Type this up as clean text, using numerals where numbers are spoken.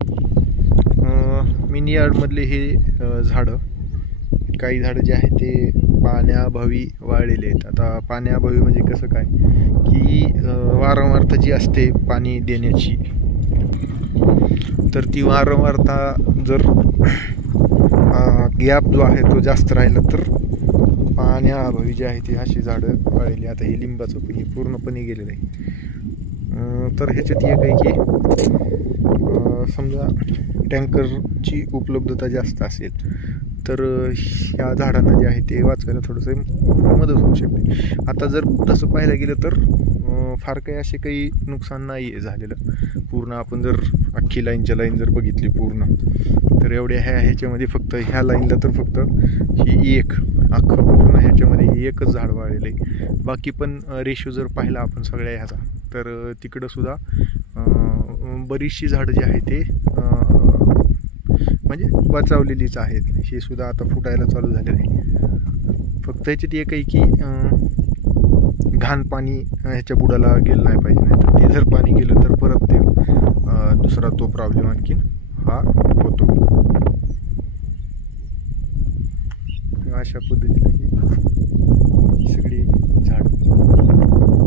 Mini यार्डमधले हे झाडं, काही झाडं जे आहेत ते पाण्याअभावी वाळलेले आहेत. आता पाण्याअभावी म्हणजे कसं काय की वारंवारता जी असते पाणी देण्याची, तर ती वारंवारता जर गॅप जो आहे तो जास्त राहिला तर पाण्याअभावी जे आहे ते अशी झाडं वाळलेली. आता हे लिंबाचं पण हे पूर्णपणे गेलेलं आहे. तर ह्याच्यात एक आहे की समजा टँकरची उपलब्धता जास्त असेल तर ह्या झाडांना जे आहे ते वाचवायला थोडंसं मदत होऊ शकते. आता जर तसं पाहायला गेलं तर फार काही असे काही नुकसान नाही आहे झालेलं. पूर्ण आपण जर अख्खी लाईनच्या लाईन जर बघितली पूर्ण, तर एवढ्या ह्याच्यामध्ये फक्त ह्या लाईनला तर फक्त ही एक अख्खं पूर्ण ह्याच्यामध्ये एकच झाड वाळलेलं आहे. बाकी पण रेशो जर पाहिला आपण सगळ्या ह्याचा, तर तिकडंसुद्धा बरीचशी झाडं जी आहेत ते म्हणजे बचावलेलीच आहेत. हे सुद्धा आता फुटायला चालू झालेलं आहे. फक्त ह्याच्यात एक आहे की घाण पाणी ह्याच्या बुडाला गेलं नाही पाहिजे, नाही तर ते जर पाणी गेलं तर परत ते दुसरा तो प्रॉब्लेम आणखीन हा होतो. अशा पद्धतीने ही सगळी झाडं